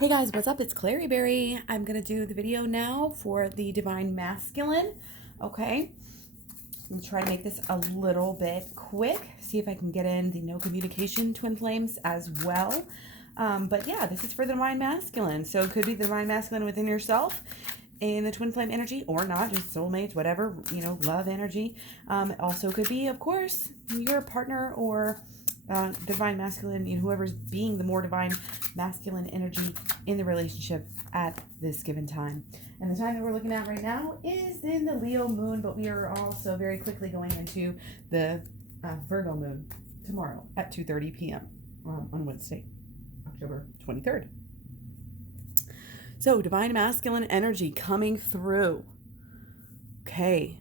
Hey guys, what's up? It's KlaireeBerry. I'm going to do the video now for the Divine Masculine. Okay, I'm going to try to make this a little bit quick. See if I can get in the no communication twin flames as well. But yeah, this is for the Divine Masculine. So it could be the Divine Masculine within yourself in the twin flame energy or not, just soulmates, whatever, love energy. It also could be, of course, your partner or divine masculine, whoever's being the more divine masculine energy in the relationship at this given time. And the time that we're looking at right now is in the Leo moon, but we are also very quickly going into the Virgo moon tomorrow at 2:30 p.m. On Wednesday, October 23rd. So divine masculine energy coming through. Okay.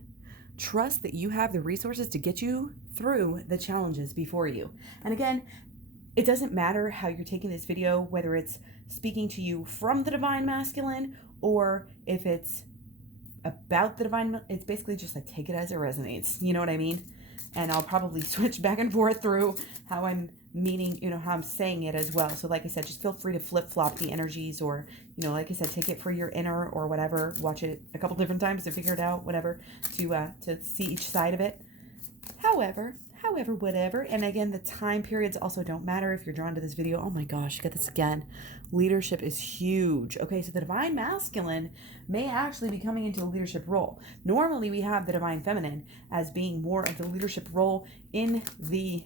Trust that you have the resources to get you through the challenges before you. And again, it doesn't matter how you're taking this video, whether it's speaking to you from the divine masculine or if it's about the divine. It's basically just like take it as it resonates. You know what I mean? And I'll probably switch back and forth through how I'm meaning, how I'm saying it as well. So like I said, just feel free to flip-flop the energies or, like I said, take it for your inner or whatever. Watch it a couple different times to figure it out, whatever, to see each side of it. However, whatever. And again, the time periods also don't matter if you're drawn to this video. Oh my gosh, get this again. Leadership is huge. Okay, so the divine masculine may actually be coming into a leadership role. Normally, we have the divine feminine as being more of the leadership role in the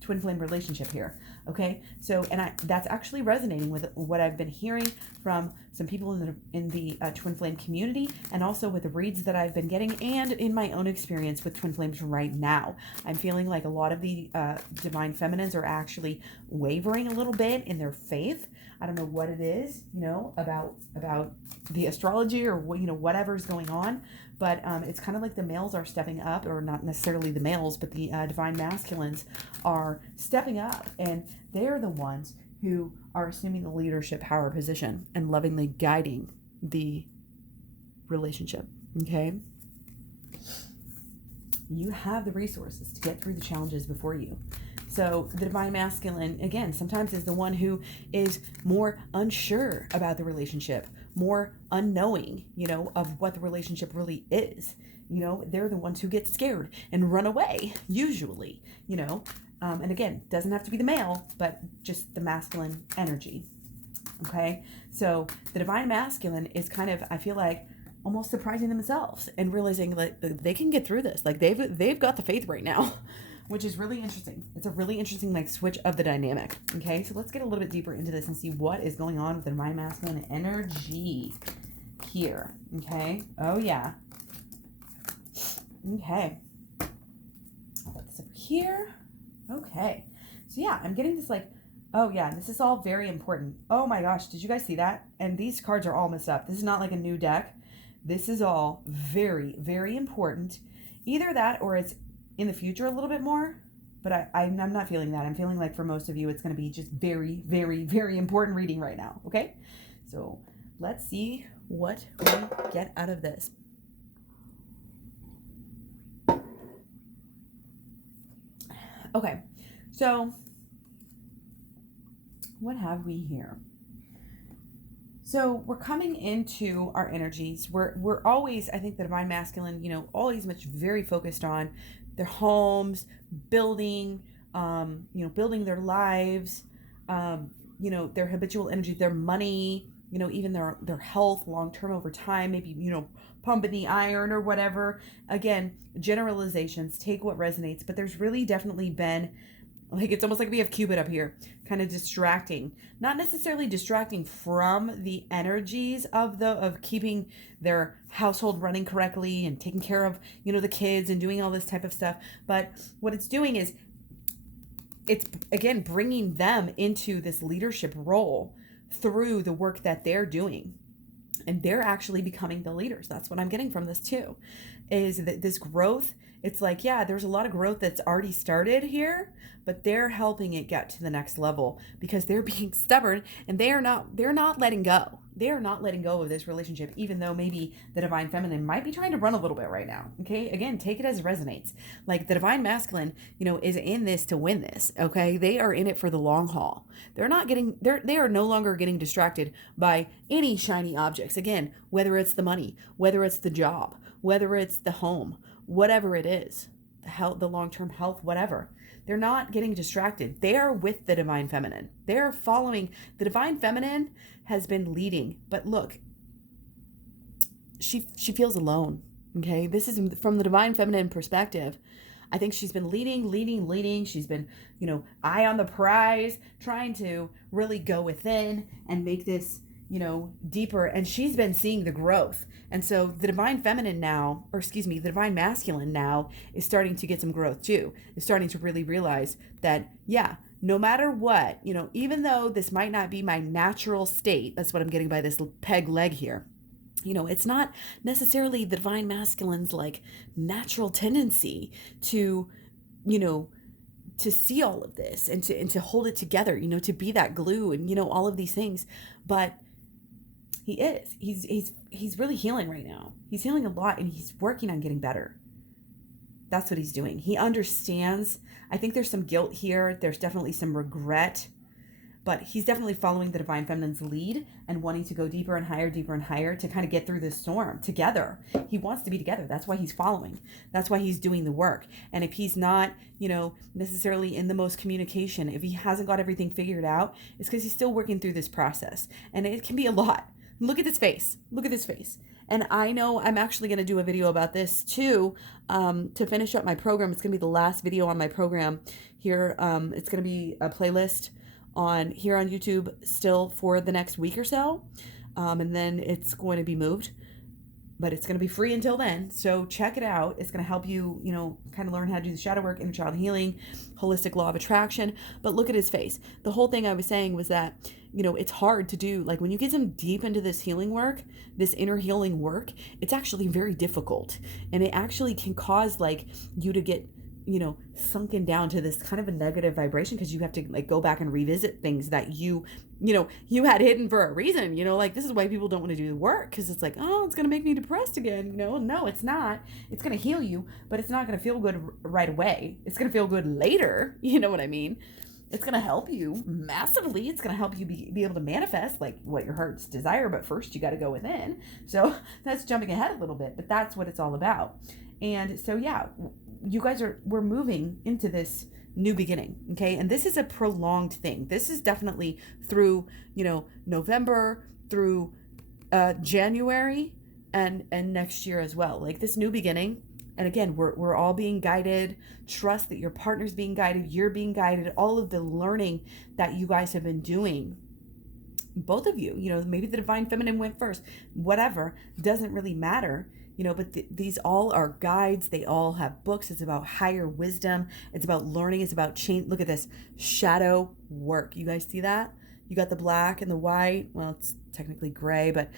twin flame relationship here. Okay, so that's actually resonating with what I've been hearing from some people in the twin flame community, and also with the reads that I've been getting, and in my own experience with twin flames right now. I'm feeling like a lot of the divine feminines are actually wavering a little bit in their faith. I don't know what it is, about the astrology or whatever's going on, but it's kind of like the males are stepping up, or not necessarily the males, but the divine masculines are stepping up, and they're the ones who are assuming the leadership power position and lovingly guiding the relationship. Okay, you have the resources to get through the challenges before you. So the divine masculine, again, sometimes is the one who is more unsure about the relationship, more unknowing, of what the relationship really is. They're the ones who get scared and run away, usually, and again, doesn't have to be the male, but just the masculine energy. Okay, so the divine masculine is kind of, I feel like, almost surprising themselves and realizing like they can get through this. Like they've got the faith right now, which is really interesting. It's a really interesting like switch of the dynamic. Okay, so let's get a little bit deeper into this and see what is going on with the divine masculine energy here. Okay, oh yeah. Okay, I'll put this over here. Okay, so yeah, I'm getting this like, oh yeah, this is all very important. Oh my gosh, did you guys see that? And these cards are all messed up. This is not like a new deck. This is all very, very important. Either that or it's in the future a little bit more, but I'm not feeling that. I'm feeling like for most of you, it's going to be just very, very, very important reading right now, okay? So let's see what we get out of this. Okay, so what have we here? So we're coming into our energies. We're always, I think the divine masculine, always very focused on their homes, building, building their lives, their habitual energy, their money, even their health long-term over time, maybe, pumping the iron or whatever. Again, generalizations, take what resonates, but there's really definitely been, like, it's almost like we have Cupid up here, kind of distracting, not necessarily distracting from the energies of keeping their household running correctly and taking care of, the kids and doing all this type of stuff. But what it's doing is it's, again, bringing them into this leadership role through the work that they're doing. And they're actually becoming the leaders. That's what I'm getting from this too. is that this growth, it's like, yeah, there's a lot of growth that's already started here, but they're helping it get to the next level because they're being stubborn, and they're not letting go. They are not letting go of this relationship, even though maybe the divine feminine might be trying to run a little bit right now. Okay. Again, take it as it resonates. Like the divine masculine, is in this to win this. Okay. They are in it for the long haul. They are no longer getting distracted by any shiny objects. Again, whether it's the money, whether it's the job, whether it's the home, whatever it is, the health, the long-term health, whatever. They're not getting distracted. They are with the divine feminine. They're following. The divine feminine has been leading, but look, she feels alone. Okay, this is from the divine feminine perspective. I think she's been leading. She's been, eye on the prize, trying to really go within and make this, deeper. And she's been seeing the growth. And so the divine feminine now, the divine masculine now is starting to get some growth too. Is starting to really realize that, yeah, no matter what, even though this might not be my natural state, that's what I'm getting by this peg leg here. It's not necessarily the divine masculine's like natural tendency to, to see all of this and to hold it together, to be that glue and, all of these things. But he is. He's really healing right now. He's healing a lot, and he's working on getting better. That's what he's doing. He understands. I think there's some guilt here. There's definitely some regret, but he's definitely following the divine feminine's lead and wanting to go deeper and higher to kind of get through this storm together. He wants to be together. That's why he's following. That's why he's doing the work. And if he's not, necessarily in the most communication, if he hasn't got everything figured out, it's because he's still working through this process. And it can be a lot. Look at this face. Look at this face. And I know I'm actually going to do a video about this too, to finish up my program. It's going to be the last video on my program here. It's going to be a playlist here on YouTube still for the next week or so. And then it's going to be moved, but it's going to be free until then. So check it out. It's going to help you, kind of learn how to do the shadow work, inner child healing, holistic law of attraction. But look at his face. The whole thing I was saying was that, it's hard to do. Like when you get some deep into this healing work, this inner healing work, it's actually very difficult. And it actually can cause like you to get, sunken down to this kind of a negative vibration, because you have to like go back and revisit things that you had hidden for a reason. Like this is why people don't want to do the work, because it's like, oh, it's going to make me depressed again. No, it's not. It's going to heal you, but it's not going to feel good right away. It's going to feel good later. You know what I mean? It's going to help you massively. It's going to help you be able to manifest like what your heart's desire. But first you got to go within. So that's jumping ahead a little bit, but that's what it's all about. And so, yeah, you guys we're moving into this new beginning. Okay. And this is a prolonged thing. This is definitely through, November through January and next year as well. Like this new beginning. And again, we're all being guided. Trust that your partner's being guided. You're being guided. All of the learning that you guys have been doing, both of you, maybe the divine feminine went first, whatever, doesn't really matter, but these all are guides. They all have books. It's about higher wisdom. It's about learning. It's about change. Look at this shadow work. You guys see that? You got the black and the white. Well, it's technically gray, but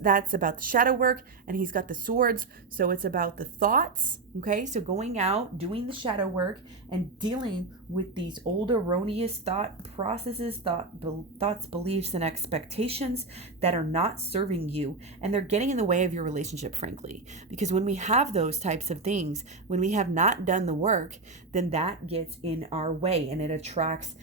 that's about the shadow work. And he's got the swords. So it's about the thoughts. Okay. So going out, doing the shadow work and dealing with these old erroneous thought processes, thoughts, beliefs, and expectations that are not serving you. And they're getting in the way of your relationship, frankly, because when we have those types of things, when we have not done the work, then that gets in our way and it attracts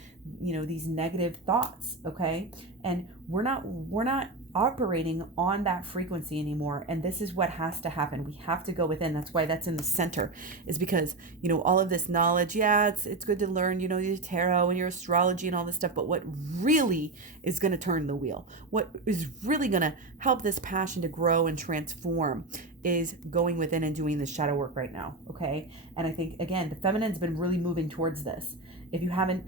these negative thoughts. Okay. And we're not operating on that frequency anymore. And this is what has to happen. We have to go within. That's why that's in the center, is because, all of this knowledge, yeah, it's good to learn, your tarot and your astrology and all this stuff. But what really is going to turn the wheel, what is really going to help this passion to grow and transform, is going within and doing the shadow work right now. Okay. And I think, again, the feminine's been really moving towards this. if you haven't,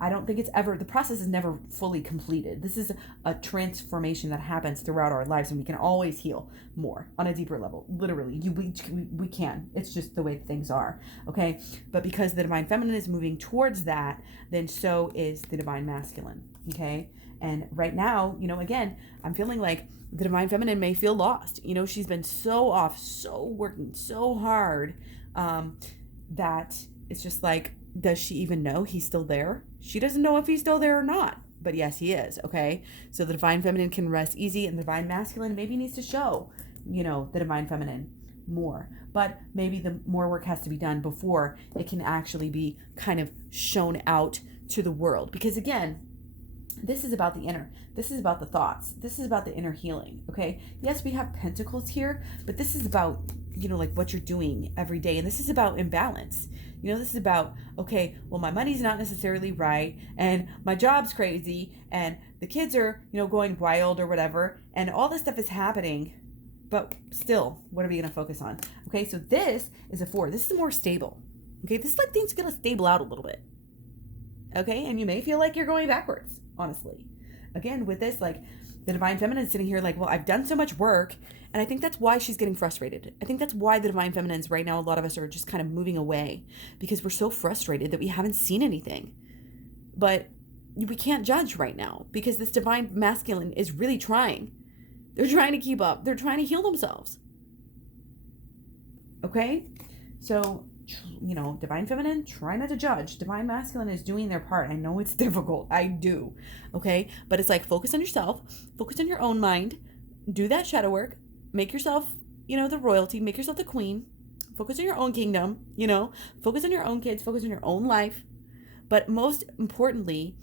I don't think the process is never fully completed. This is a transformation that happens throughout our lives, and we can always heal more on a deeper level. Literally, we can. It's just the way things are, okay? But because the divine feminine is moving towards that, then so is the divine masculine, okay? And right now, again, I'm feeling like the divine feminine may feel lost. She's been so off, so working so hard, that it's just like, does she even know he's still there? She doesn't know if he's still there or not. But yes, he is, okay? So the divine feminine can rest easy, and the divine masculine maybe needs to show, the divine feminine more. But maybe the more work has to be done before it can actually be kind of shown out to the world. Because again, this is about the inner. This is about the thoughts. This is about the inner healing, okay? Yes, we have pentacles here, but this is about, like what you're doing every day. And this is about imbalance. This is about, okay, well, my money's not necessarily right, and my job's crazy, and the kids are, going wild or whatever, and all this stuff is happening, but still, what are we going to focus on? Okay, so this is a 4. This is more stable. Okay, this is like things are going to stable out a little bit. Okay, and you may feel like you're going backwards, honestly. Again, with this, like, the divine feminine is sitting here like, well, I've done so much work, and I think that's why she's getting frustrated. I think that's why the divine feminines right now, a lot of us are just kind of moving away, because we're so frustrated that we haven't seen anything. But we can't judge right now, because this divine masculine is really trying. They're trying to keep up. They're trying to heal themselves. Okay? So, divine feminine, try not to judge. Divine masculine is doing their part. I know it's difficult. I do. Okay? But it's like, focus on yourself. Focus on your own mind. Do that shadow work. Make yourself, the royalty. Make yourself the queen. Focus on your own kingdom. Focus on your own kids. Focus on your own life. But most importantly,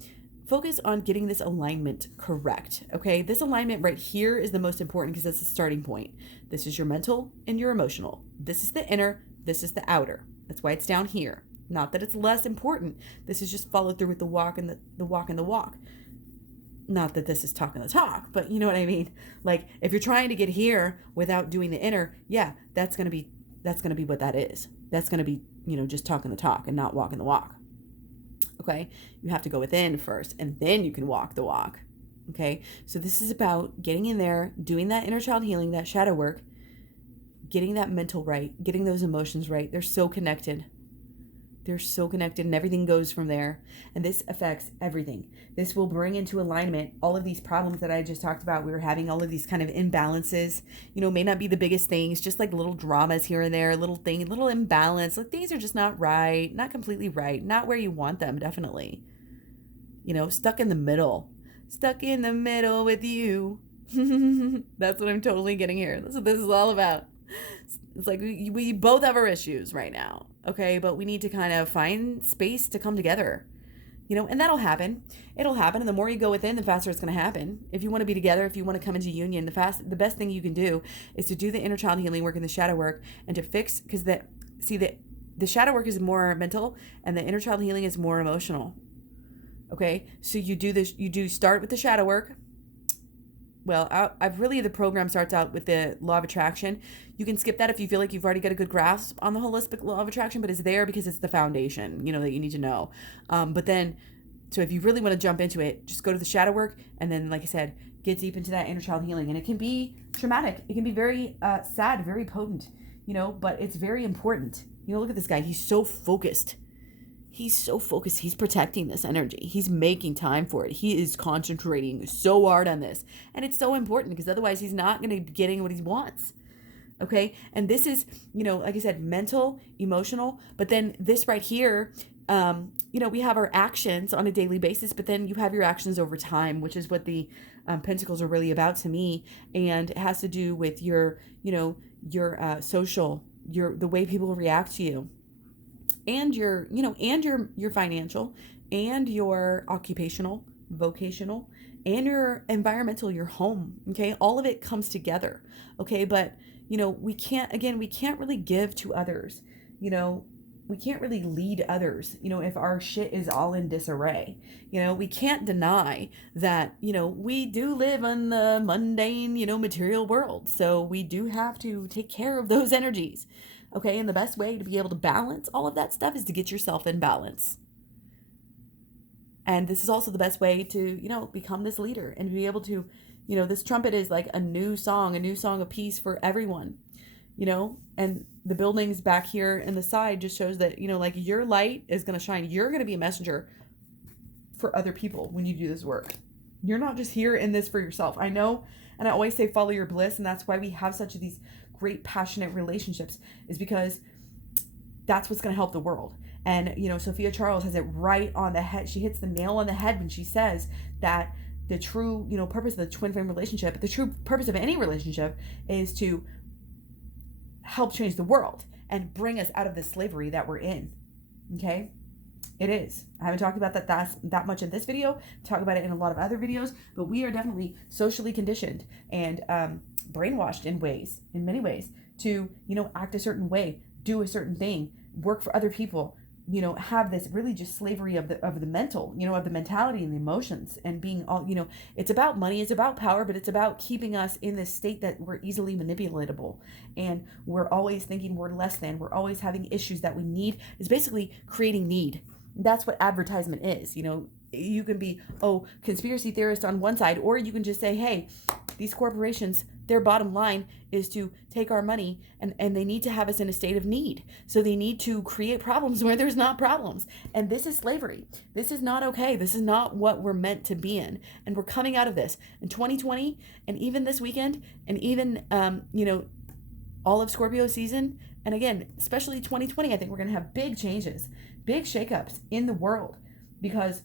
focus on getting this alignment correct. Okay? This alignment right here is the most important, because that's the starting point. This is your mental and your emotional. This is the inner. This is the outer. That's why it's down here. Not that it's less important. This is just follow through with the walk and the walk and the walk. Not that this is talking the talk, but you know what I mean? Like, if you're trying to get here without doing the inner, yeah, that's going to be what that is. That's going to be, just talking the talk and not walking the walk. Okay? You have to go within first, and then you can walk the walk. Okay? So this is about getting in there, doing that inner child healing, that shadow work, getting that mental right, getting those emotions right. They're so connected. They're so connected, and everything goes from there. And this affects everything. This will bring into alignment all of these problems that I just talked about. We were having all of these kind of imbalances, may not be the biggest things, just like little dramas here and there, little imbalance. Like, things are just not right, not completely right, not where you want them, definitely. Stuck in the middle. Stuck in the middle with you. That's what I'm totally getting here. That's what this is all about. It's like we both have our issues right now, okay? But we need to kind of find space to come together, and that'll happen. It'll happen, and the more you go within, the faster it's going to happen. If you want to be together, if you want to come into union, the best thing you can do is to do the inner child healing work and the shadow work, and to fix, because the shadow work is more mental, and the inner child healing is more emotional, okay? So you do start with the shadow work. Well, the program starts out with the law of attraction. You can skip that if you feel like you've already got a good grasp on the holistic law of attraction, but it's there because it's the foundation, that you need to know. But then, so if you really want to jump into it, just go to the shadow work, and then, like I said, get deep into that inner child healing. And it can be traumatic. It can be very sad, very potent, but it's very important. Look at this guy. He's so focused. He's protecting this energy. He's making time for it. He is concentrating so hard on this. And it's so important, because otherwise he's not going to be getting what he wants. Okay? And this is, like I said, mental, emotional. But then this right here, we have our actions on a daily basis, but then you have your actions over time, which is what the Pentacles are really about to me. And it has to do with your social, the way people react to you. And your financial, and your occupational, vocational, and your environmental, your home. Okay. All of it comes together. Okay. But, we can't really give to others. We can't really lead others, if our shit is all in disarray. We can't deny that, we do live in the mundane, material world. So we do have to take care of those energies. Okay, and the best way to be able to balance all of that stuff is to get yourself in balance. And this is also the best way to, become this leader and be able to, this trumpet is like a new song of peace for everyone, and the buildings back here in the side just shows that, like your light is going to shine. You're going to be a messenger for other people when you do this work. You're not just here in this for yourself. I know, and I always say follow your bliss, and that's why we have such these great passionate relationships, is because that's what's going to help the world. And Sophia Charles has it right on the head. She hits the nail on the head when she says that the true purpose of the twin flame relationship, the true purpose of any relationship, is to help change the world and bring us out of the slavery that we're in. Okay, it is. I haven't talked about that much in this video. Talk about it in a lot of other videos, but we are definitely socially conditioned and brainwashed in many ways to act a certain way, do a certain thing, work for other people, have this really just slavery of the mental, of the mentality and the emotions, and being all, it's about money, it's about power, but it's about keeping us in this state that we're easily manipulatable, and we're always thinking we're less than, we're always having issues that we need. It's basically creating need. That's what advertisement is. You can be, conspiracy theorist on one side, or you can just say, hey, these corporations, their bottom line is to take our money, and they need to have us in a state of need. So they need to create problems where there's not problems. And this is slavery. This is not okay. This is not what we're meant to be in. And we're coming out of this in 2020, and even this weekend, and even, all of Scorpio season. And again, especially 2020, I think we're going to have big changes, big shakeups in the world, because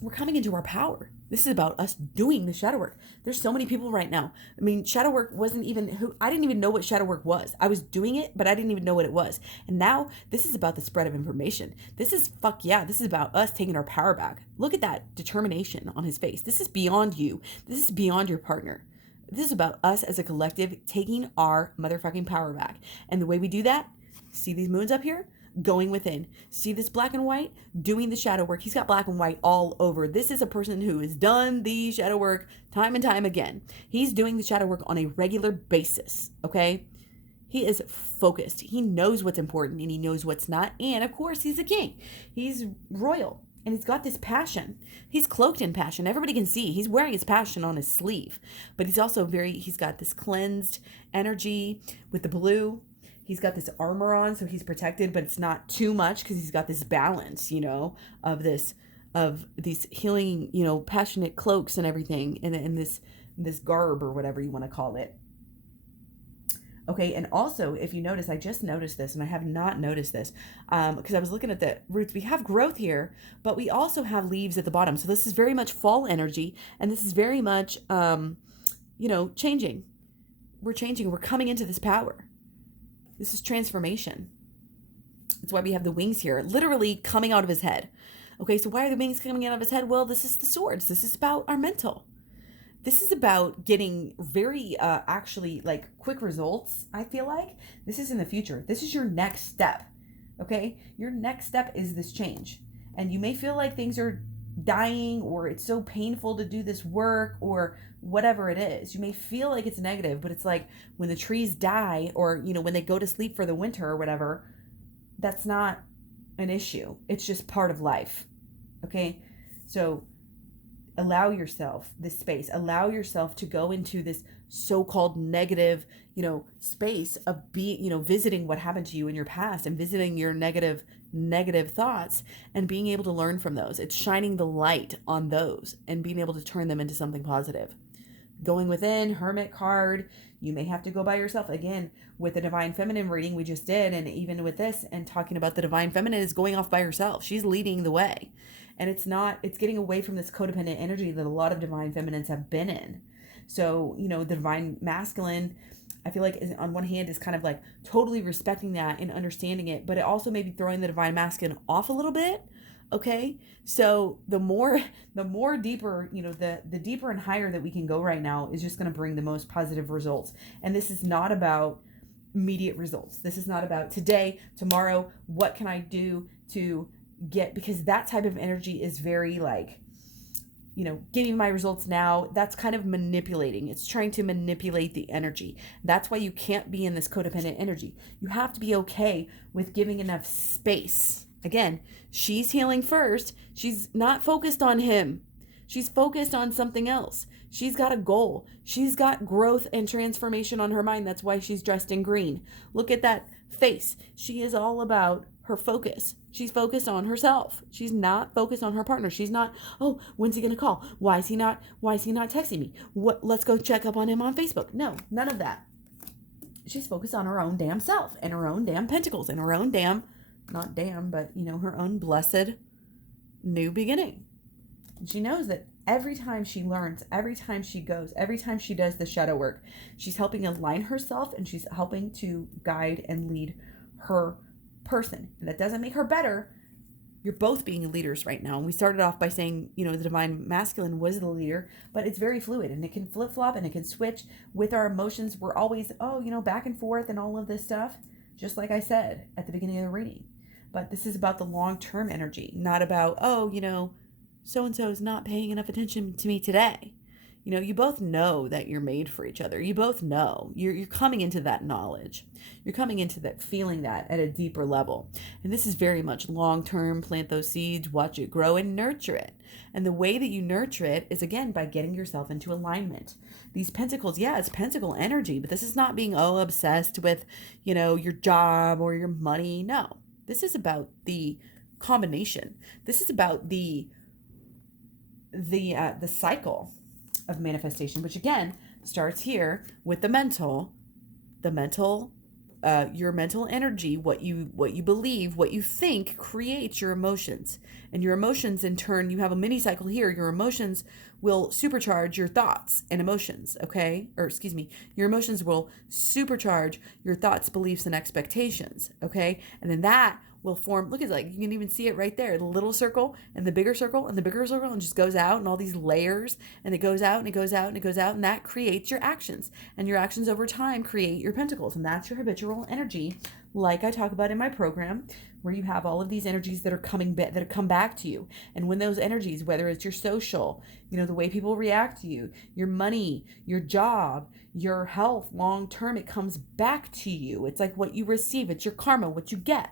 we're coming into our power. This is about us doing the shadow work. There's so many people right now. I mean, shadow work wasn't even I didn't even know what shadow work was. I was doing it, but I didn't even know what it was. And now this is about the spread of information. This is This is about us taking our power back. Look at that determination on his face. This is beyond you. This is beyond your partner. This is about us as a collective taking our motherfucking power back. And the way we do that, see these moons up here? Going within. See this black and white? Doing the shadow work. He's got black and white all over. This is a person who has done the shadow work time and time again. He's doing the shadow work on a regular basis, okay? He is focused. He knows what's important and he knows what's not. And of course, he's a king. He's royal. And he's got this passion. He's cloaked in passion. Everybody can see. He's wearing his passion on his sleeve. But he's also he's got this cleansed energy with the blue. He's got this armor on, so he's protected, but it's not too much because he's got this balance, of these healing, passionate cloaks and everything, and this garb or whatever you want to call it. Okay, and also, if you notice, I just noticed this, and I have not noticed this, because I was looking at the roots. We have growth here, but we also have leaves at the bottom. So this is very much fall energy, and this is very much, changing. We're changing. We're coming into this power. This is transformation. That's why we have the wings here, literally coming out of his head. Okay, so why are the wings coming out of his head? Well, this is the swords. This is about our mental. This is about getting very, quick results, I feel like. This is in the future. This is your next step, okay? Your next step is this change. And you may feel like things are dying, or it's so painful to do this work, or whatever it is. You may feel like it's negative, but it's like when the trees die, or when they go to sleep for the winter or whatever, that's not an issue. It's just part of life. Okay, so allow yourself this space. Allow yourself to go into this so-called negative space of being visiting what happened to you in your past, and visiting your negative thoughts, and being able to learn from those. It's shining the light on those and being able to turn them into something positive. Going within, Hermit card. You may have to go by yourself. Again, with the Divine Feminine reading we just did, and even with this, and talking about the Divine Feminine is going off by herself. She's leading the way. And it's getting away from this codependent energy that a lot of Divine Feminines have been in. So, the Divine Masculine, I feel like on one hand is kind of like totally respecting that and understanding it, but it also may be throwing the Divine Masculine off a little bit. Okay, so the more deeper, the deeper and higher that we can go right now is just going to bring the most positive results. And this is not about immediate results. This is not about today, tomorrow, what can I do to get, because that type of energy is very give me my results now. That's kind of manipulating. It's trying to manipulate the energy. That's why you can't be in this codependent energy. You have to be okay with giving enough space Again, she's healing first. She's not focused on him. She's focused on something else. She's got a goal. She's got growth and transformation on her mind. That's why she's dressed in green. Look at that face. She is all about her focus. She's focused on herself. She's not focused on her partner. She's not, oh, when's he gonna call? Why is he not texting me? Let's go check up on him on Facebook. No, none of that. She's focused on her own damn self and her own damn pentacles and her own damn, not damn, but her own blessed new beginning. And she knows that every time she learns, every time she goes, every time she does the shadow work, she's helping align herself and she's helping to guide and lead her person. And that doesn't make her better. You're both being leaders right now. And we started off by saying, the divine masculine was the leader, but it's very fluid and it can flip flop and it can switch with our emotions. We're always, back and forth and all of this stuff, just like I said at the beginning of the reading. But this is about the long-term energy, not about, so-and-so is not paying enough attention to me today. You both know that you're made for each other. You both know. You're coming into that knowledge. You're coming into that, feeling that at a deeper level. And this is very much long-term. Plant those seeds, watch it grow, and nurture it. And the way that you nurture it is, again, by getting yourself into alignment. These pentacles, it's pentacle energy, but this is not being, obsessed with, your job or your money. No. This is about the combination. This is about the cycle of manifestation, which again starts here with the mental, your mental energy, what you believe, what you think creates your emotions. And your emotions, in turn, you have a mini cycle here. Your emotions will supercharge your thoughts and emotions, okay? Your emotions will supercharge your thoughts, beliefs, and expectations, okay? And then that will form, look at it, you can even see it right there, the little circle and the bigger circle and the bigger circle, and just goes out and all these layers, and it goes out and it goes out and it goes out, and that creates your actions. And your actions over time create your pentacles, and that's your habitual energy, like I talk about in my program, where you have all of these energies that are that come back to you. And when those energies, whether it's your social, the way people react to you, your money, your job, your health, long term, it comes back to you. It's like what you receive, it's your karma, what you get.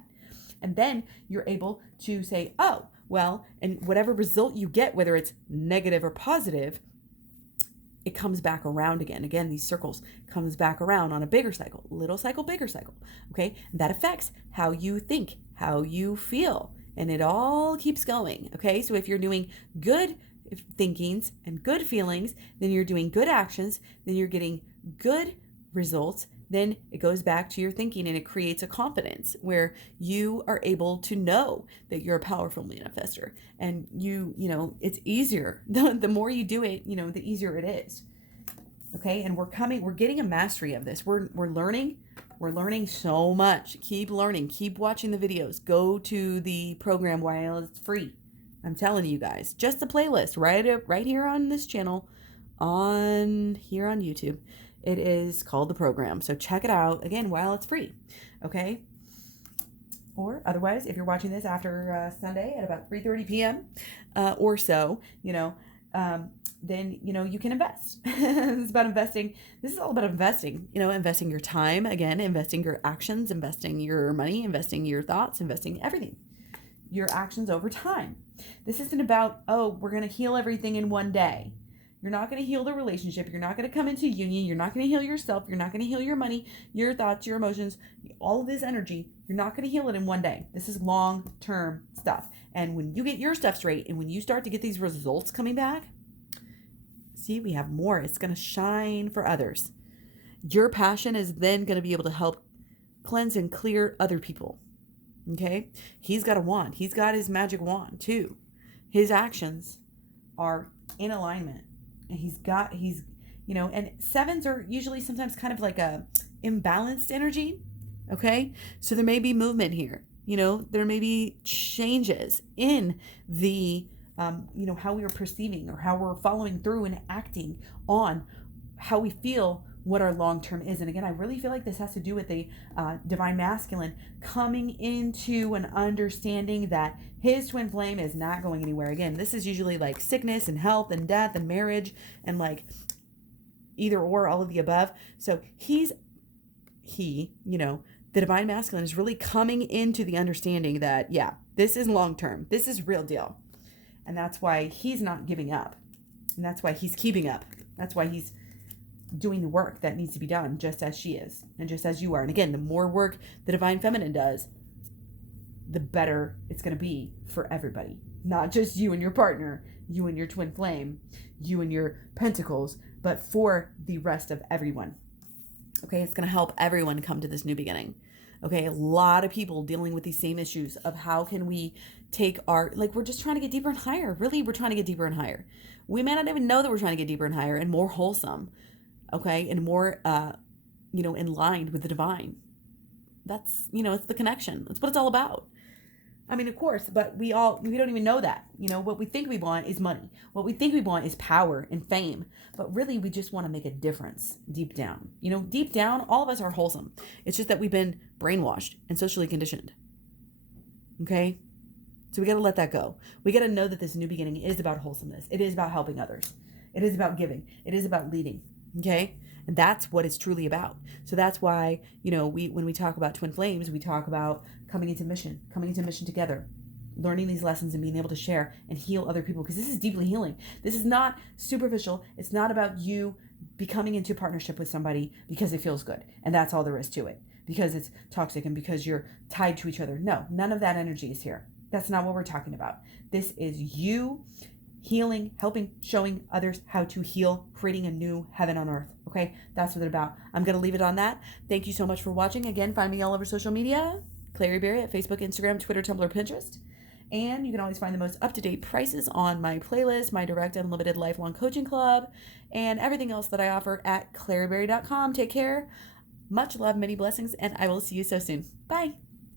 And then you're able to say, oh, well, and whatever result you get, whether it's negative or positive, it comes back around again. Again, these circles comes back around on a bigger cycle, little cycle, bigger cycle. Okay. And that affects how you think, how you feel, and it all keeps going. Okay. So if you're doing good thinkings and good feelings, then you're doing good actions, then you're getting good results. Then it goes back to your thinking, and it creates a confidence where you are able to know that you're a powerful manifester. And it's easier. The more you do it, the easier it is. Okay. And we're getting a mastery of this. We're learning so much. Keep learning, keep watching the videos, go to the program while it's free. I'm telling you guys, just the playlist right here on this channel, on YouTube. It is called The Program. So check it out, again, while it's free, okay? Or otherwise, if you're watching this after Sunday at about 3:30 p.m. Or so, then, you can invest. It's about investing. This is all about investing, investing your time, again, investing your actions, investing your money, investing your thoughts, investing everything, your actions over time. This isn't about, we're going to heal everything in one day. You're not going to heal the relationship. You're not going to come into union. You're not going to heal yourself. You're not going to heal your money, your thoughts, your emotions, all of this energy. You're not going to heal it in one day. This is long-term stuff. And when you get your stuff straight and when you start to get these results coming back, see, we have more. It's going to shine for others. Your passion is then going to be able to help cleanse and clear other people. Okay? He's got a wand. He's got his magic wand too. His actions are in alignment. And and sevens are usually sometimes kind of like a imbalanced energy. Okay. So there may be movement here, there may be changes in the, how we are perceiving or how we're following through and acting on how we feel what our long-term is. And again, I really feel like this has to do with the divine masculine coming into an understanding that his twin flame is not going anywhere. Again, this is usually like sickness and health and death and marriage and like either or, all of the above. So the divine masculine is really coming into the understanding that, This is long term. This is real deal. And that's why he's not giving up. And that's why he's keeping up. That's why he's doing the work that needs to be done, just as she is and just as you are. And again, the more work the divine feminine does, the better it's going to be for everybody. Not just you and your partner, you and your twin flame, you and your pentacles, but for the rest of everyone. Okay, it's going to help everyone come to this new beginning. Okay, a lot of people dealing with these same issues of how can we take our, like, we're just trying to get deeper and higher. Really, we're trying to get deeper and higher. We may not even know that we're trying to get deeper and higher and more wholesome, okay, and more, in line with the divine. That's, it's the connection. That's what it's all about. I mean, of course, but we don't even know that. What we think we want is money. What we think we want is power and fame. But really, we just want to make a difference deep down. Deep down, all of us are wholesome. It's just that we've been brainwashed and socially conditioned. Okay? So we got to let that go. We got to know that this new beginning is about wholesomeness. It is about helping others. It is about giving. It is about leading. Okay? And that's what it's truly about. So that's why, when we talk about twin flames, we talk about coming into mission together, learning these lessons and being able to share and heal other people, because this is deeply healing. This is not superficial. It's not about you becoming into partnership with somebody because it feels good. And that's all there is to it, because it's toxic and because you're tied to each other. No, none of that energy is here. That's not what we're talking about. This is you healing, helping, showing others how to heal, creating a new heaven on earth. Okay, that's what it's about. I'm going to leave it on that. Thank you so much for watching. Again, find me all over social media, KlaireeBerry at Facebook, Instagram, Twitter, Tumblr, Pinterest. And you can always find the most up-to-date prices on my playlist, my direct and limited lifelong coaching club, and everything else that I offer at KlaireeBerry.com. Take care. Much love, many blessings, and I will see you so soon. Bye.